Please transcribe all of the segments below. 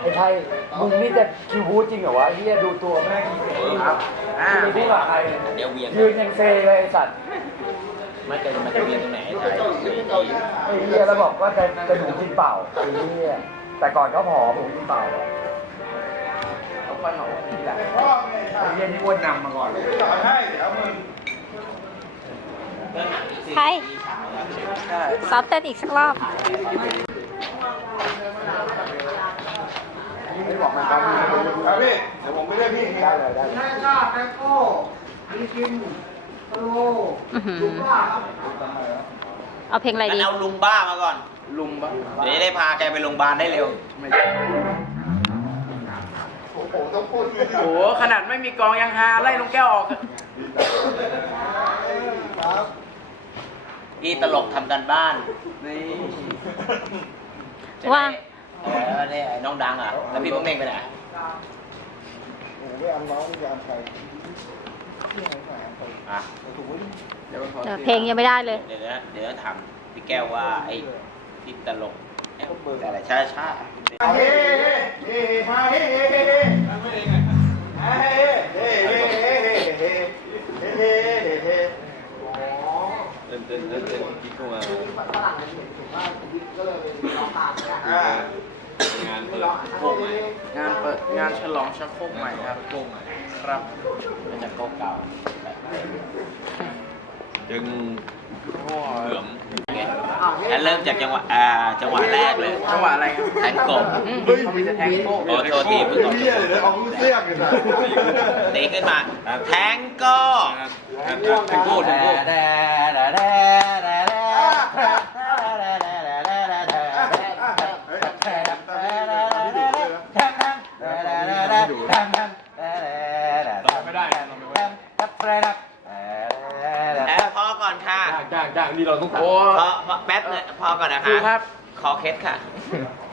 ไอ้ไทยมึงนี่จะคิวบูจริงเหรอวะเฮียดูตัวแม่งครับอ่าคิวบูธกับใครเดี๋ยวเวียงยืนยังเซเลยไอ้สัตว์มันจะมันจะเวียงตรงไหนไทยไอ้เฮียแล้วบอกว่าจะจะหนูกินเปล่าไอ้เฮียแต่ก่อนเขาผอมหนูกินเปล่า เขาไปหอมทีหลังไอ้เฮียนี่อ้วนนำมาก่อนเลยใครซ้อมเต้นอีกสักรอบ ไม่บอกมันครับครับพี่เดี๋ยวผมไปเรียกพี่ได้เลยได้เลยอื้อหือเอาเพลงอะไรงั้นดี เอาลุงบ้ามาก่อน ลุงบ้าเดี๋ยวจะได้พาแกไปโรงพยาบาลได้เร็ว โอ้โห ต้องพูด โอ้ขนาดไม่มีกองยังฮาไล่ลุงแก้วออกครับพี่ตลกทำกันบ้าน นี่ใช่ไหมว่าเออเนี่ยน้องดังอะ แล้วพี่พงเม่งไปไหนโอ้โหไม่เอาน้องไม่เอาใครอะเดี๋ยวขอเดี๋ยวเพลงยังไม่ได้เลย เดี๋ยวนะเดี๋ยวถามพี่แก้วว่าไอ้พี่ตลกเนี่ยแต่อะไรช้าช้าเฮ้เฮ้เฮ้เฮ้ เต้นเต้นเต้นเต้นกิ๊กเข้ามาองานเปิดโคกใหม่งานเปิดงานฉลองชักโครกใหม่ครับโคกใหม่ครับเป็นจากโคกเก่าดึงเหลื่อม ไงงั้นเริ่มจากจังหวะอ่าจังหวะแรกเลย จังหวะอะไรครับแทงกบอืมเขามีแต่แทงโป๊ะโอ้โทษทีเพิ่งออกเฮียเลยเอาเสียกกันนะตีขึ้นมา แทงก็แทงแทงโก้แทงโก้ไม่ได้เราไม่ได้ แล้วพอก่อนค่ะ จ้างจ้างนี่เราต้องตัด โอ้พอพอแป๊บเลยพอก่อนนะครูคะครับขอเคสค่ะ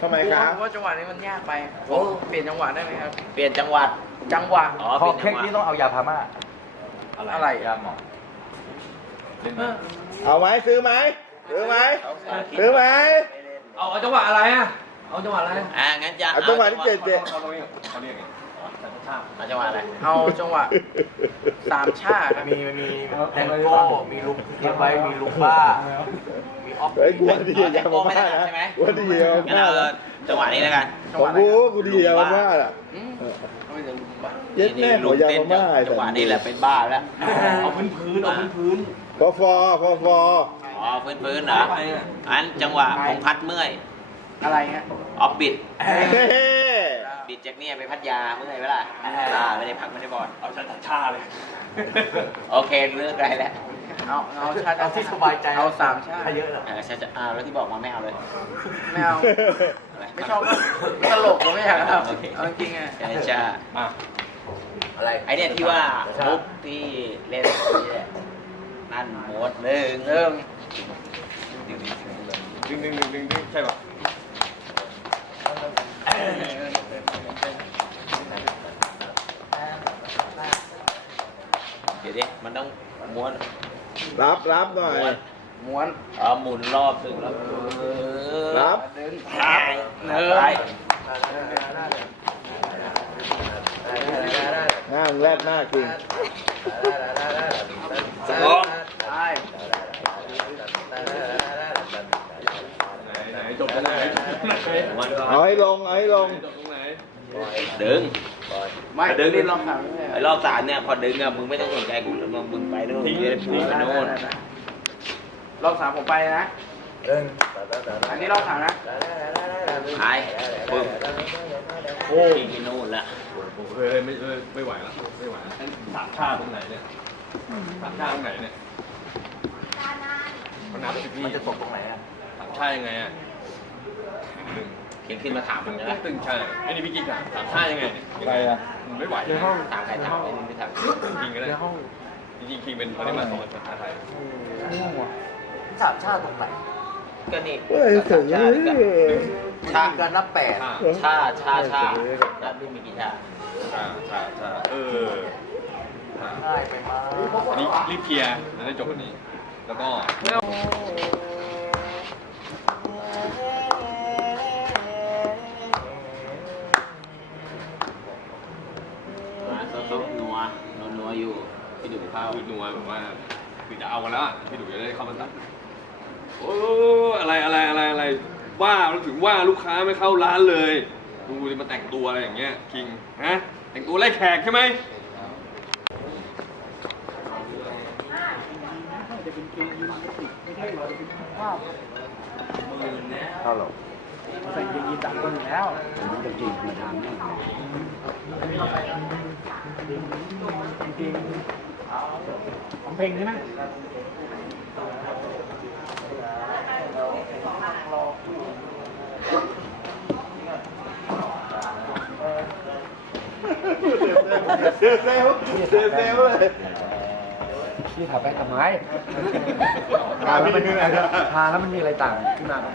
ทำไมครับผมว่าจังหวะนี้มันยากไปโอ้ เปลี่ยนจังหวะได้ไหมครับ เปลี่ยนจังหวัดจังหวะ อ๋อพอเปลี่ยนเค้กจังหวะนี่ต้องเอายาพาม่าอะไร ยาหมองเล่นไหมเอาไหมซื้อไหมซื้อไหมซื้อไหมเอาเอาจังหวะอะไรอะ เอาจังหวะอะไรอ่างั้นจะเอาจังหวะที่เจ็ดเจ็ดเขาเรียกเขาเรียกไง ชาติเอาจังหวะอะไรเอาจังหวะสามชาติครับมีมีแทงโก้มีลุกเรียบไว้มีลุกบ้า มีออฟเฮ้ยกูว่าดียามาม่านะกูว่าดียางั้นมาเอาม่านะจังหวะนี้แล้วกันของกูกูดียามาม่าอะอืมเขาไม่จะลุกบ้าเย็ดแม่หัวยามาม่าไอ้จัสังหวะตว์นี้แหละเป็นบ้าแล้วเอาพื้นพื้นเอาพื้นพื้นฟอฟอฟอฟออ๋อพื้นพื้นๆเหรออันจังหวะพงพัดเมื่อยอะไรเงี้ยออฟบิดเฮ้ บิดจากเนี่ยไปพัทยาเมื่อยไหมล่ะอ่าไม่ได้พักไม่ได้บอลเอาชาติชาเลย โอเคเลิกได้แล้วเอาเอาชาติเอาที่สบายใจเอาสามชาติเยอะเหรอเออใช่ๆอ้าวแล้วที่บอกมาไม่เอาเลยไม่เอาอะไรไม่ชอบก็ตลกก็ไม่อยากเอาโอเคเอาจริงๆไงใช่ใช่อะอะไรไอเนี่ยที่ว่ามุกที่เล่นที่เนี่ยนั่นหมดหนึ่งเริ่มดึงดึงดึงดึงดึงใช่ป่ะ เดี๋ยวดิมันต้องม้วนรับรับหน่อย ม้วนม้วนเอาหมุนรอบหนึ่งแล้วรับดึงไปเนื้อไปหน้ามึงแรดหน้าจริงสองใช่ไหนไหนจบตรงไหนจบตรงไหนม้วนก่อนเอาให้ลงเอาให้ลงจบตรงไหน ดึงไม่ดึงลิ้นลองถามไม่ไอ้รอบสามเนี่ยพอดึงอะมึงไม่ต้องสนใจกูแล้วมึงมึงไปโน่นมึงจะได้พูดไปโน่นรอบสามผมไปนะอันนี้รอบสามนะไปปึ้มโอ้ยไปโน่นละผมเคยไม่ไม่ไม่ไหวแล้วไม่ไหวแล้วสามชาติตรงไหนเนี่ยสามชาติตรงไหนเนี่ยมันนับสิพี่มันจะตกตรงไหนอะสามชาติยังไงอะหนึ่ง เขียนขึ้นมาถามมึงนะตึงใช่ไอ้นี่พี่กิ๊กถามถามท่ายังไงเนี่ยไปอะมันไม่ไหวในห้องถามใครถามไอ้นี่ไม่ถามจริงก็ได้ในห้องจริงๆคิงเป็นคนที่มาสอนภาษาไทยง่วงว่ะสามชาติตรงไหนก็นี่เฮ้ยเสร็จชาแล้ติกันวชาติกันนับแปดชาชาชาชานับไม่มีกี่ชาติชาชาชาเอออันนี้รีบเคลียร์จะได้จบวันนี้ แล้วก็ คือนัวแบบว่าคือจะเอากันแล้วอะพี่ดูจะได้เข้ามาตัดโอ้อะไรอะไรอะไรอะไรว่าถึงว่าลูกค้าไม่เข้าร้านเลยดูดิมาแต่งตัวอะไรอย่างเงี้ยคิงฮะแต่งตัวไล่แขกใช่ไหมเข้าหรอใส่ยีนสามคนอยู่แล้วจะจริงมาทำนี่จริงๆ ของเพลงใช่ไหมเซลเซลเซลเซลเลยพี่ทำไปทำไมทาแล้วมันทาแล้วมันมีอะไรต่างขึ้นมาไหม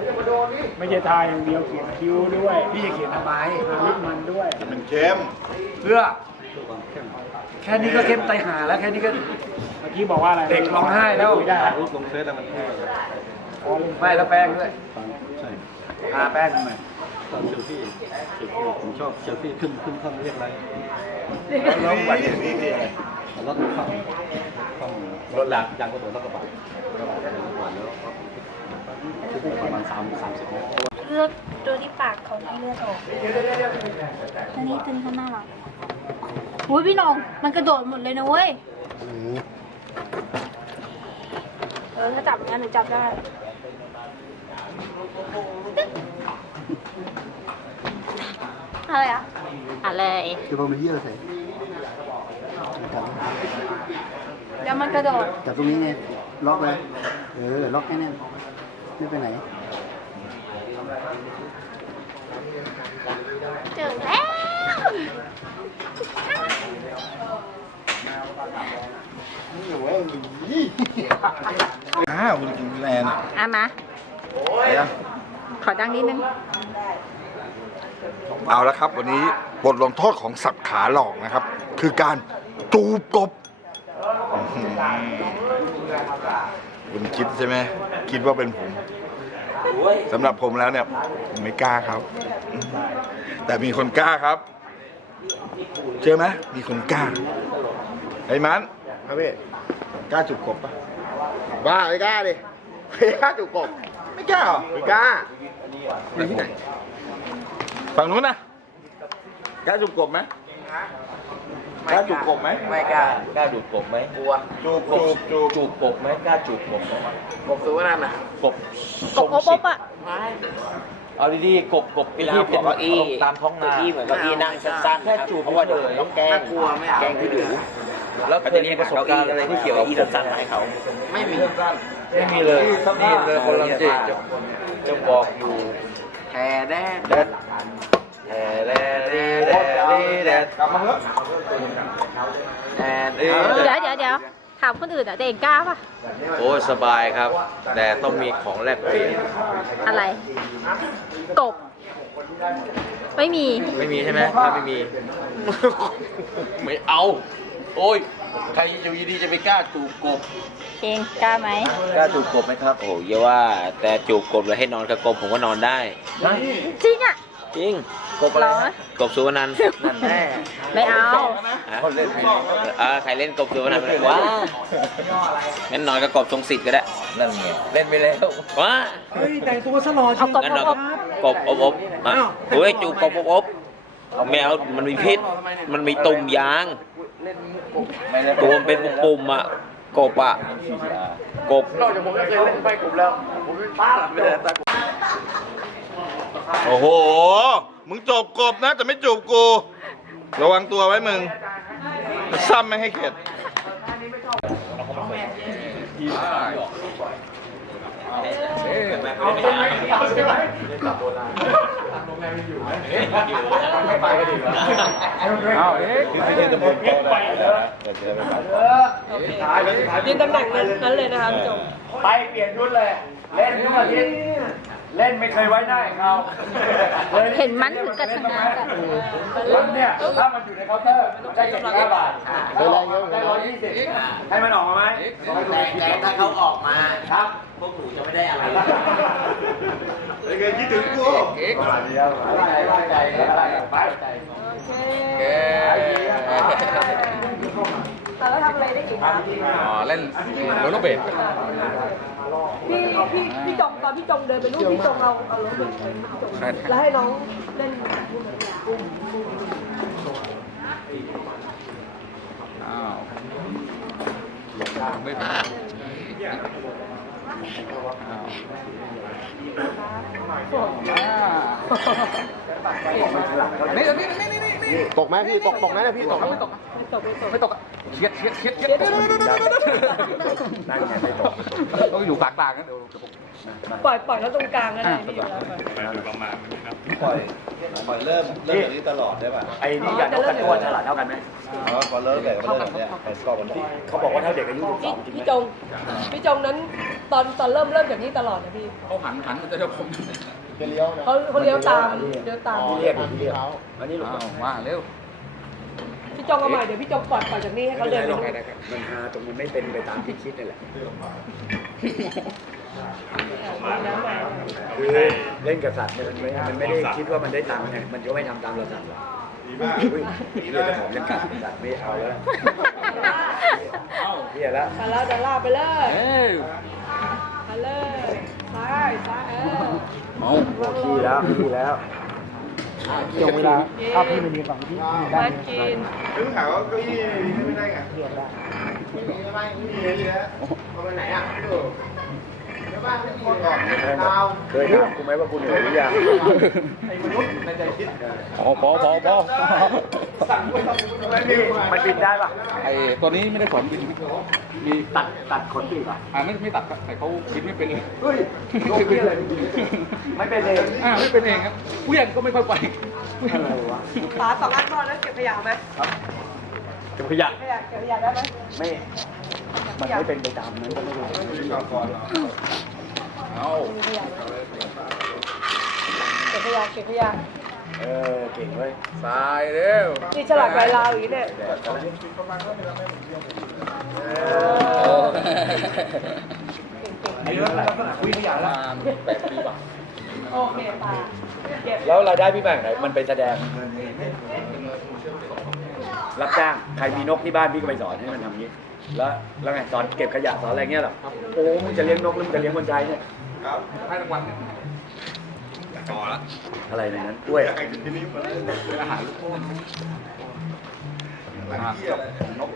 ไม่ใช่ทายอย่างเดียวเขียนคิ้วด้วย พี่จะเขียนทำไมทาลิปมันด้วย มันเข้มเพื่อ แค่นี้ก็เข้มไตหาแล้วแค่นี้ก็ เมื่อกี้บอกว่าอะไรเด็กร้องไห้แล้ว ไม่ได้รูปลงเฟซแล้วมันแพ้ไม่แล้วแป้งด้วยใช่ทาแป้งทำไมตอนเซลฟี่เซลฟี่ผมชอบเซลฟี่ขึ้นขึ้นข้างเรียกอะไรแล้ววันนี้รถข้างข้างรถยางยางกระโดดรถกระบะกระบะเป็นหวานแล้วก็ประมาณสามสามสิบเมตร เลือกดูที่ปากเขาที่เลือดออกอันนี้ตึงเขาน่ารัก โอ้ยพี่น้องมันกระโดดหมดเลยนะเว้ยเออถ้าจับงั้นหนูจับได้อะไรอะอะไรคือพอมันเยี่ยวใส่แล้วมันกระโดดจับตรงนี้ไงล็อกเลยเออล็อกแค่นั้นไม่ไปไหนเจอแล้ว อ้าวคุณกินแลนด์อะมาขอดังนิดนึง เอาละครับ วันนี้บทลงโทษของสับขาหลอกนะครับ คือการจูบกบอื้อหือคุณคิดใช่ไหมคิดว่าเป็นผมสำหรับผมแล้วเนี่ยผมไม่กล้าครับ แต่มีคนกล้าครับ เชื่อไหมมีคนกล้า ไอ้มันครับพี่กล้าจูบกบปะบ้าไม่กล้าดิไม่กล้าจูบกบ ไม่กล้าเหรอไม่กล้าไปที่ไหนฝั่งนู้นนะกล้าจูบกบไหมกล้าจูบกบไหมไม่กล้ากล้าดูดกบไหมกลัวจูบจูบจูบจูบกบไหมกล้าจูบกบไหมกบตัวนั้นน่ะกบกบอบอบอะเอาดีๆกบกบที่เป็นเก้าอี้ตามท้องนาเก้าอี้เหมือนเก้าอี้นั่งสั้นๆแค่จูบเพราะว่าเดี๋ยวต้องแกล้งแกล้งพี่ดู แล้วเคยมีประสบการณ์อะไรที่เกี่ยวกับเก้าอี้สั้นๆให้เขา ไม่มีไม่มีเลยนี่เลยคนลังจิตจะจะบอกอยู่แห่แน่แดดแห่แดดแดดแดดกลับมาเถอะแดดเดี๋ยวเดี๋ยวเดี๋ยวถามคนอื่นอะตัวเองกล้าป่ะโอ้สบายครับ แต่ต้องมีของแลกเปลี่ยนอะไร กบ ไม่มี ไม่มีใช่ไหมถ้าไม่มี ไม่เอา โอ้ย ใครอยู่ดีๆจะไปกล้าจูบกบ เองกล้าไหมกล้าจูบกบไหมครับ โอ้เยาว่า แต่จูบกบแล้วให้นอนกับกบผมก็นอนได้ จริงอะ จริง กบอะไรเหรอนะกบสุวรรณันท์นั่นแน่ไม่เอาฮะเออใครเล่นกบสุวรรณันท์ไปเลยว้างั้นนอนกับกบทรงสิทธิ์ก็ได้นั่นไงเล่นไปแล้ว ว้าเฮ้ยแต่งตัวซะหล่อจเอาริงกบงั้นอบนอนอกับบกบอบอบอะเฮ้ยจูบกบอบอบแมวมันมีพิษ มันมีตุ่มยาง ตัวมันเป็นปุ่มๆอะกบอะกบนอกจากผมก็เคยเล่นไปกบแล้ว ผมเป็นป้าหลับไปเลยแต่โอ้โห มึงจูบกบนะ แต่ไม่จูบกู ระวังตัวไว้มึง ซ้ำไม่ให้เข็ด เอาเอ๊ะยืนตำแหน่งนั้นเลยนะคะพี่โจไปเปลี่ยนชุดเลย เล่นทุกอาทิตย์เล่นไม่เคยไว้หน้าเขาเห็นมันถึงกับชนะแบบมันเนี่ยถ้ามันอยู่ในเคาน์เตอร์ได้เจ็ดสิบห้าบาทได้ร้อยยี่สิบให้มันออกมาไหมแต่แต่ถ้าเขาออกมาครับพวกหนูจะไม่ได้อะไร เป็นไงคิดถึงกูเอ๊ะมาเดียวมาใจมาใจอะไรไปแล้วทำอะไรได้อีกคะอ๋อเล่นโรลเลอร์เบดพี่พี่พี่จงตอนพี่จงเดินไปรูปพี่จงเอาเอารถไปพี่จงแล้วให้น้องเล่นอ้าวไม่ผ่าน นี่นี่นี่นี่นี่ตกไหมพี่ตกตกนะเนี่ยพี่ตกไหมไม่ตกไม่ตกเฉียดเฉียดเฉียดเฉียดนั่นไงไม่ตกต้องอยู่กลางๆนเดี๋ยวปล่อยปล่อยเขาตรงกลางก็ได้พี่อยู่แล้วปล่อยประมาณนี้ครับปล่อยปล่อยเริ่มเริ่มนี้ตลอดได้ป่ะไอ้นี่กับนกกระตัวฉลาดเท่ากันไหมอ๋อพอเริ่มแบบเริ่มเนี้ยไปสกอร์บนที่เขาบอกว่าถ้าเด็กอายุสิบสองจริงไหมพี่จงพี่จงนั้น ตอนตอนเริ่มเริ่มจากนี้ตลอดนะพี่เขาหันหันมันจะเดี๋ยวผมจะเลี้ยวนะเขาเขาเลี้ยวตามเลี้ยวตามที่เรียกที่เรียกอันนี้หลวงอ้าวมาเร็วพี่จงเอาใหม่เดี๋ยวพี่จงปล่อยปล่อยจากนี้ให้เขาเดินไปนู่นมันฮาตรงมันไม่เป็นไปตามที่คิดนี่แหละน้ำใหม่คือเล่นกับสัตว์เนี่ยมันไม่มันไม่ได้คิดว่ามันได้ตังค์ไงมันก็ไม่ทำตามเราสัตว์หรอกอุ้ยเรื่องของยังกัดสัตว์ไม่เอาแล้วเฮียแล้วไปแล้วจะลากไปเลย เอ้ยไปเลยซ้ายซ้ายเออเอาขี้แล้วขี้แล้วจงเวลาถ้าพี่ไม่มีฝั่งที่ได้มากินถึงถามว่าเก้าอี้ไม่ได้ไงเรียนได้ไม่มีไม่มีเลยนะเอาไปไหนอะดูเคยถามกูไหมว่ากูเหนื่อยหรือยังไอ้มนุษย์ในใจคิดพอพอพอพอ ม่ต้องไม่มีมันบินได้ปะไอตัวนี้ไม่ได้สอนบินมีตัดตัดขนปีกอะอ่าไม่ไม่ตัดครับแต่เขาบินไม่เป็นเลยเฮ้ยโลกนี้อะไรไม่เป็นเองอ่าไม่เป็นเองครับผู้ใหญ่ก็ไม่ค่อยไปอะไรวะฝาสองอันพอแล้วเก็บขยะไหมเก็บขยะขยะเก็บขยะได้ไหมไม่มันไม่เป็นไปตามนั้นก็ไม่รู้เอาเก็บขยะเก็บขยะ เออเก่งเว้ยสายเร็วนี่ฉลาดลายลาวอย่างนี้เนี่ยโอ้อายุเท่าไหร่คุยขยะแล้วแปดปีป่ะโอเคตาเก็บแล้วรายได้พี่แบ่งไหนมันไปแสดง รับจ้าง ใครมีนกที่บ้านพี่ก็ไปสอนให้มันทำนี้ แล้วแล้วไงสอนเก็บขยะสอนอะไรเงี้ยเหรอ โอ้มึงจะเลี้ยงนกหรือมึงจะเลี้ยงคนใช้เนี่ย ครับให้รางวัล เนี่ยต่อละอะไรในนั้นกล้วยเหรอเป็นอาหารลูกทุ่งอาหารกับนก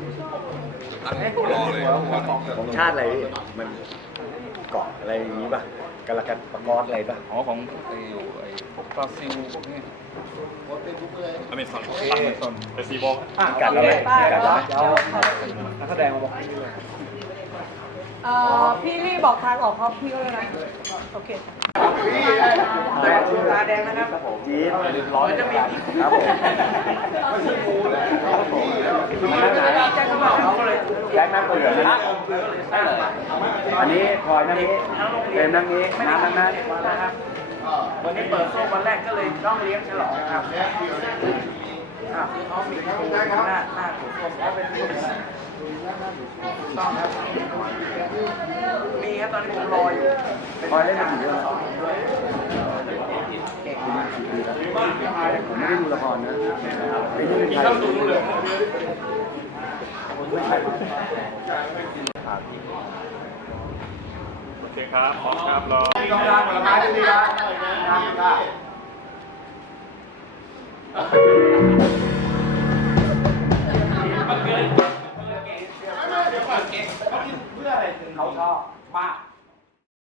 ตั้งรอเลยของชาติอะไรพี่มันเกาะอะไรอย่างนี้ป่ะกระกันปะกอดอะไรป่ะอ๋อของไอ้ไอ้พวกบราซิลพวกนี้อเมซอนอเมซอนเป็นซีบอลกัดแล้วไหมป้ากัดแล้วไหมนักแสดงมาบอกเอ่อพี่รีบบอกทางออกเขาพี่ก็เลยนะโอเค ตาแดงนะครับผมจีนร้อยจะมีครับผมไม่ใช่มูครับผมแจ็คนั่งเปลือกนะอันนี้พลอยนั่งนี้เต็มนั่งนี้น้ำนั่งนั้นนะครับวันนี้เปิดโซ่วันแรกก็เลยต้องเลี้ยงฉลองครับอะเขามีหน้าหน้าถูกส้มเขาเป็น ต้องครับมีครับตอนนี้ผมรออยู่พลอยเล่นหนังอยู่เรื่องเก่งมากผมไม่ได้ดูละครนะไม่ได้เป็นใครไม่ใช่โอเคครับพร้อมครับรอกองกางผลไม้ที่ดีครับครับ เขาชอบมาก